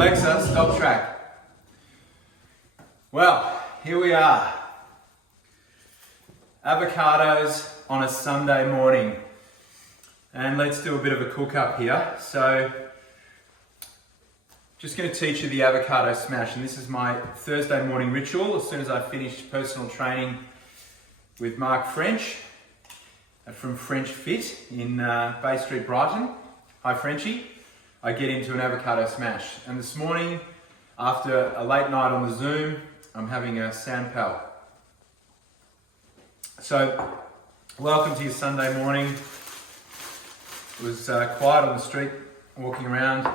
Alexa, stop track. Well, here we are. Avocados on a Sunday morning. And let's do a bit of a cook up here. So, just going to teach you the avocado smash. And this is my Thursday morning ritual as soon as I finish personal training with Mark French from French Fit in Bay Street, Brighton. Hi Frenchie. I get into an avocado smash. And this morning, after a late night on the Zoom, I'm having a sandpal. So, welcome to your Sunday morning. It was quiet on the street, walking around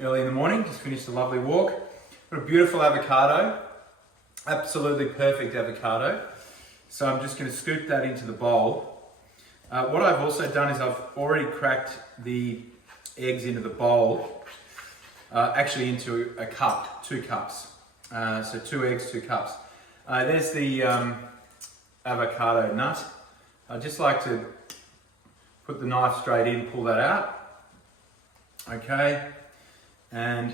early in the morning. Just finished a lovely walk. Got a beautiful avocado, absolutely perfect avocado. So I'm just going to scoop that into the bowl. What I've also done is I've already cracked the eggs into the bowl, actually into a cup, 2 cups. So 2 eggs, 2 cups. There's the avocado nut. I just like to put the knife straight in, pull that out. Okay, and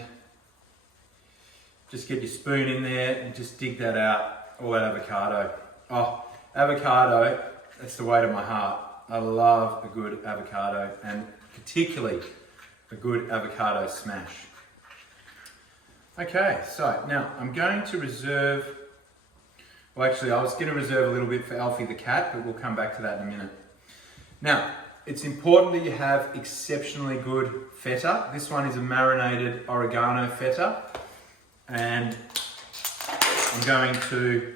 just get your spoon in there and just dig that out, all that avocado. Oh, avocado, that's the way to my heart. I love a good avocado, and particularly a good avocado smash. Okay, so now I'm going to reserve, well actually I was going to reserve a little bit for Alfie the cat, but we'll come back to that in a minute. Now, it's important that you have exceptionally good feta. This one is a marinated oregano feta, and I'm going to,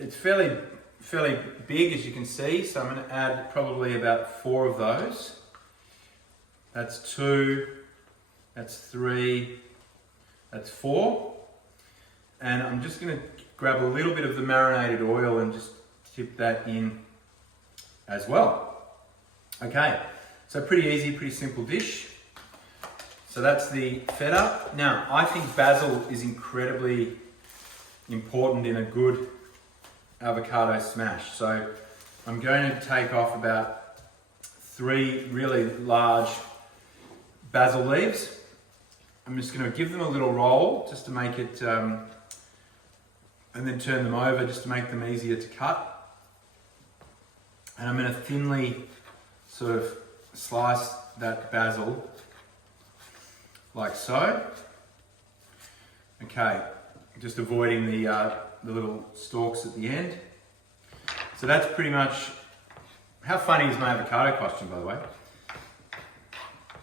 it's fairly big as you can see, so I'm going to add probably about 4 of those. That's 2, that's 3, that's 4. And I'm just going to grab a little bit of the marinated oil and just tip that in as well. Okay, so pretty easy, pretty simple dish. So that's the feta. Now, I think basil is incredibly important in a good avocado smash. So I'm going to take off about 3 really large basil leaves. I'm just going to give them a little roll just to make it, and then turn them over just to make them easier to cut. And I'm going to thinly sort of slice that basil like so. Okay, just avoiding the little stalks at the end. So that's pretty much, how funny is my avocado costume, by the way?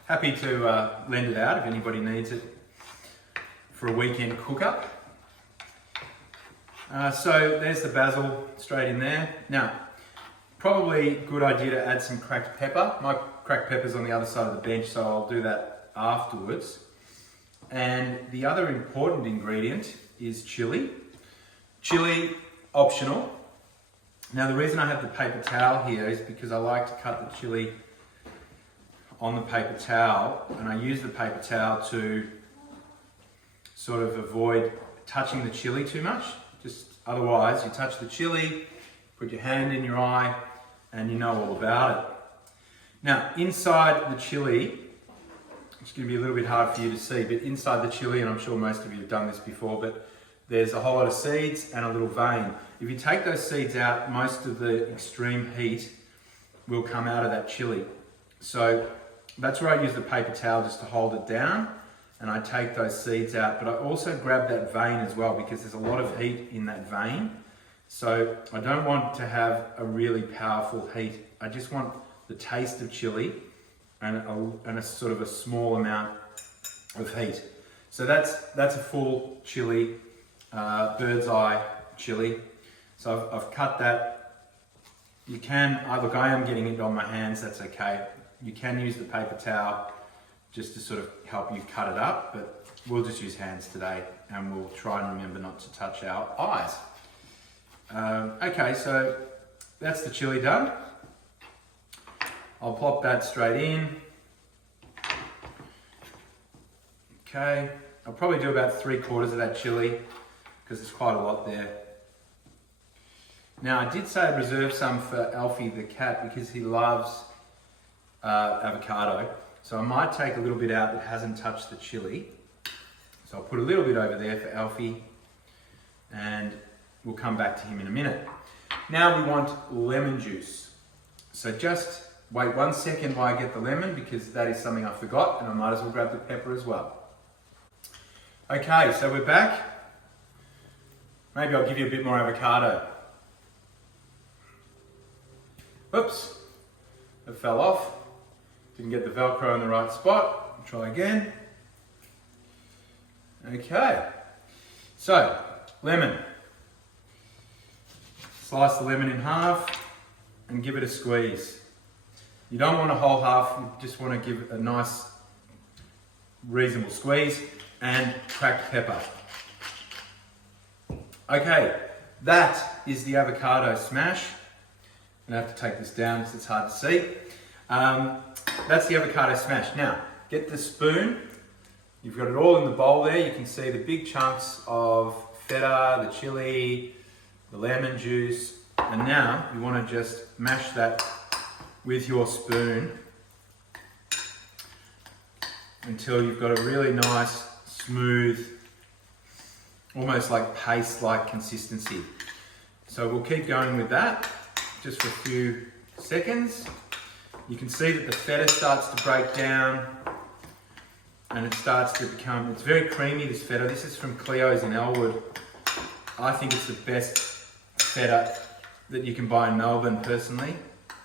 Happy to lend it out if anybody needs it for a weekend cook-up. So there's the basil straight in there. Now, probably a good idea to add some cracked pepper. My cracked pepper's on the other side of the bench, so I'll do that afterwards. And the other important ingredient is chili. Chili, optional. Now the reason I have the paper towel here is because I like to cut the chili on the paper towel, and I use the paper towel to sort of avoid touching the chili too much. Just otherwise, you touch the chili, put your hand in your eye, and you know all about it. Now, inside the chili, it's going to be a little bit hard for you to see, but inside the chili, and I'm sure most of you have done this before, but there's a whole lot of seeds and a little vein. If you take those seeds out, most of the extreme heat will come out of that chili. So that's where I use the paper towel just to hold it down, and I take those seeds out, but I also grab that vein as well because there's a lot of heat in that vein. So I don't want to have a really powerful heat. I just want the taste of chili and a sort of a small amount of heat. So that's a full chili, bird's eye chili. So I've cut that. You can, look, I am getting it on my hands, that's okay. You can use the paper towel just to sort of help you cut it up, but we'll just use hands today, and we'll try and remember not to touch our eyes. Okay, so that's the chili done. I'll plop that straight in. Okay, I'll probably do about 3/4 of that chili because there's quite a lot there. Now I did say I'd reserve some for Alfie the cat because he loves avocado. So I might take a little bit out that hasn't touched the chili. So I'll put a little bit over there for Alfie, and we'll come back to him in a minute. Now we want lemon juice. So just wait 1 second while I get the lemon, because that is something I forgot, and I might as well grab the pepper as well. Okay, so we're back. Maybe I'll give you a bit more avocado. Oops, it fell off. Didn't get the Velcro in the right spot. Try again. Okay, so lemon. Slice the lemon in half and give it a squeeze. You don't want a whole half, you just want to give it a nice, reasonable squeeze, and cracked pepper. Okay, that is the avocado smash. I'm gonna have to take this down because it's hard to see. That's the avocado smash. Now, get the spoon. You've got it all in the bowl there. You can see the big chunks of feta, the chili, the lemon juice, and now you want to just mash that with your spoon until you've got a really nice, smooth, almost like paste-like consistency. So we'll keep going with that just for a few seconds. You can see that the feta starts to break down and it starts to become, it's very creamy, this feta. This is from Cleo's in Elwood. I think it's the best feta that you can buy in Melbourne, personally.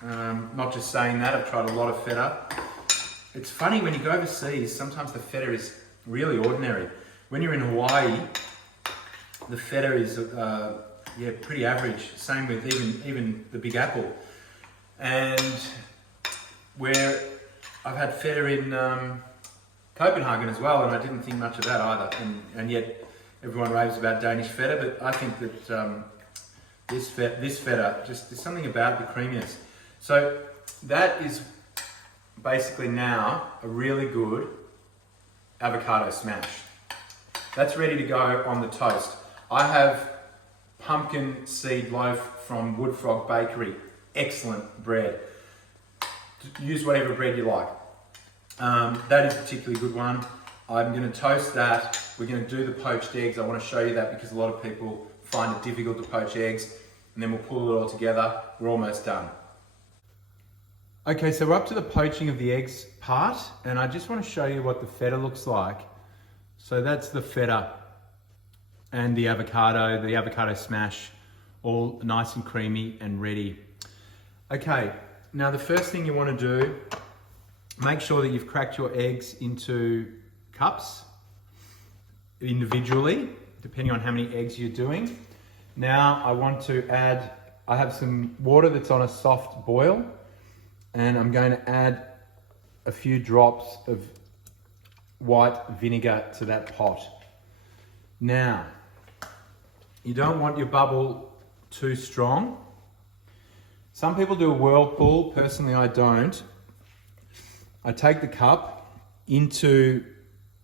Not just saying that, I've tried a lot of feta. It's funny, when you go overseas, sometimes the feta is really ordinary. When you're in Hawaii, the feta is pretty average. Same with even the Big Apple. And where I've had feta in Copenhagen as well, and I didn't think much of that either. And yet everyone raves about Danish feta, but I think that this feta, just there's something about the creaminess. So that is basically now a really good avocado smash. That's ready to go on the toast. I have pumpkin seed loaf from Woodfrog Bakery. Excellent bread. Use whatever bread you like. That is a particularly good one. I'm going to toast that. We're going to do the poached eggs. I want to show you that because a lot of people find it difficult to poach eggs, and then we'll pull it all together. We're almost done. Okay, so we're up to the poaching of the eggs part, and I just want to show you what the feta looks like. So that's the feta and the avocado smash, all nice and creamy and ready. Okay, now the first thing you want to do, make sure that you've cracked your eggs into cups individually, depending on how many eggs you're doing. Now I want to add, I have some water that's on a soft boil, and I'm going to add a few drops of white vinegar to that pot. Now, you don't want your bubble too strong. Some people do a whirlpool. Personally, I don't. I take the cup into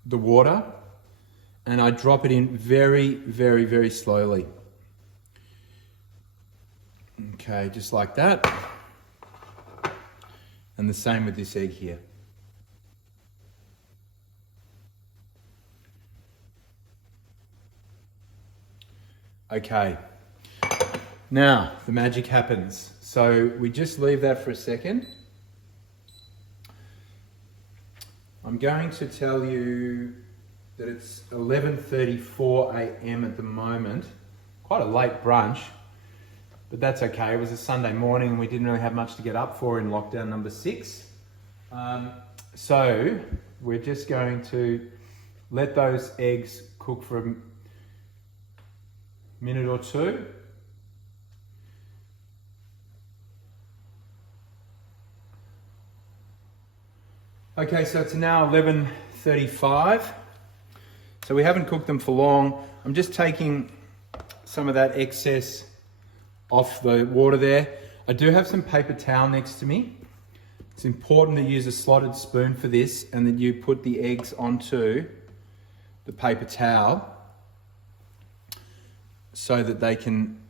the water and I drop it in very, very, very slowly. Okay, just like that. And the same with this egg here. Okay, now the magic happens. So we just leave that for a second. I'm going to tell you that it's 11:34 a.m. at the moment. Quite a late brunch, but that's okay. It was a Sunday morning and we didn't really have much to get up for in lockdown number 6. So we're just going to let those eggs cook for a minute or two. Okay, so it's now 11:35. So we haven't cooked them for long. I'm just taking some of that excess off the water there. I do have some paper towel next to me. It's important to use a slotted spoon for this and that you put the eggs onto the paper towel so that they can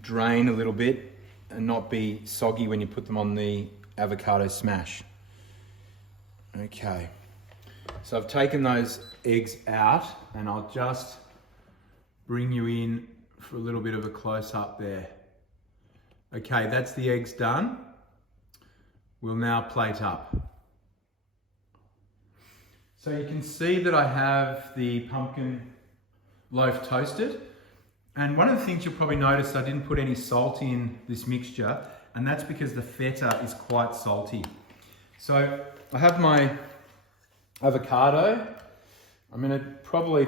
drain a little bit and not be soggy when you put them on the avocado smash. Okay, so I've taken those eggs out and I'll just bring you in for a little bit of a close up there. Okay, that's the eggs done. We'll now plate up. So you can see that I have the pumpkin loaf toasted. And one of the things you'll probably notice, I didn't put any salt in this mixture, and that's because the feta is quite salty. So I have my avocado. I'm gonna probably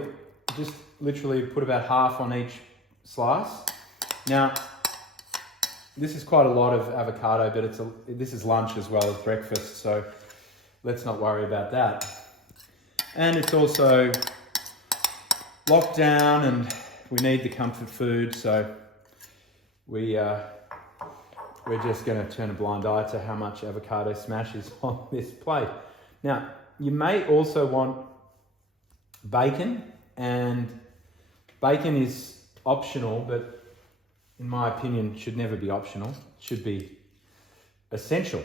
just literally put about half on each slice. Now, this is quite a lot of avocado, but this is lunch as well as breakfast, so let's not worry about that. And it's also locked down and we need the comfort food, so we're just going to turn a blind eye to how much avocado smash is on this plate. Now, you may also want bacon, and bacon is optional, but in my opinion, should never be optional. It should be essential.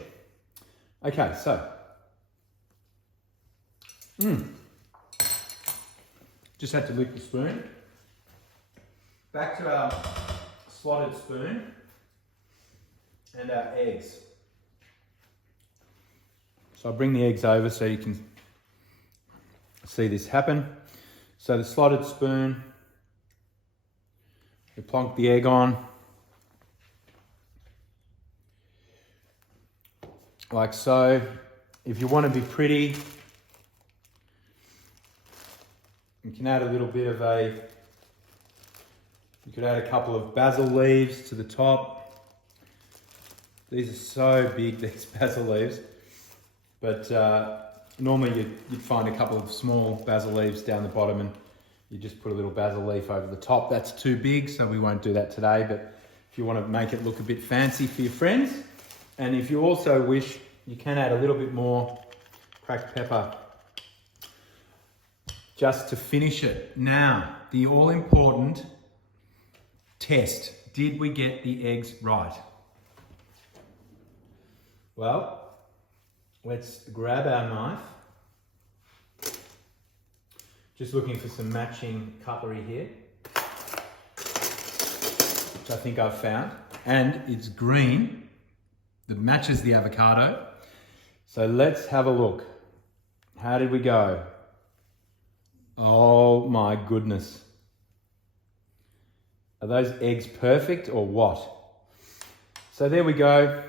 Okay, so just had to lick the spoon. Back to our slotted spoon and our eggs. So I'll bring the eggs over so you can see this happen. So the slotted spoon, you plonk the egg on, like so. If you want to be pretty, you can add a little bit of you could add a couple of basil leaves to the top. These are so big, these basil leaves, but normally you'd find a couple of small basil leaves down the bottom and you just put a little basil leaf over the top. That's too big, so we won't do that today, but if you want to make it look a bit fancy for your friends, and if you also wish, you can add a little bit more cracked pepper just to finish it. Now, the all-important test. Did we get the eggs right? Well, let's grab our knife. Just looking for some matching cutlery here, which I think I've found. And it's green, that matches the avocado. So let's have a look. How did we go? Oh my goodness. Are those eggs perfect or what? So there we go.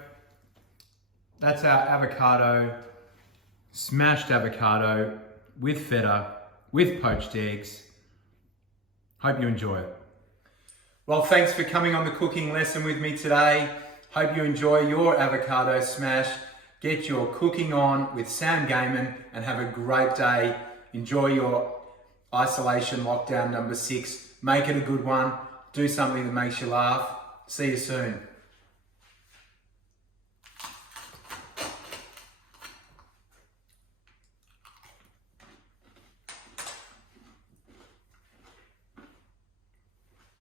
That's our avocado, smashed avocado with feta, with poached eggs. Hope you enjoy it. Well, thanks for coming on the cooking lesson with me today. Hope you enjoy your avocado smash. Get your cooking on with Sam Gamon and have a great day. Enjoy your isolation lockdown number 6. Make it a good one. Do something that makes you laugh. See you soon.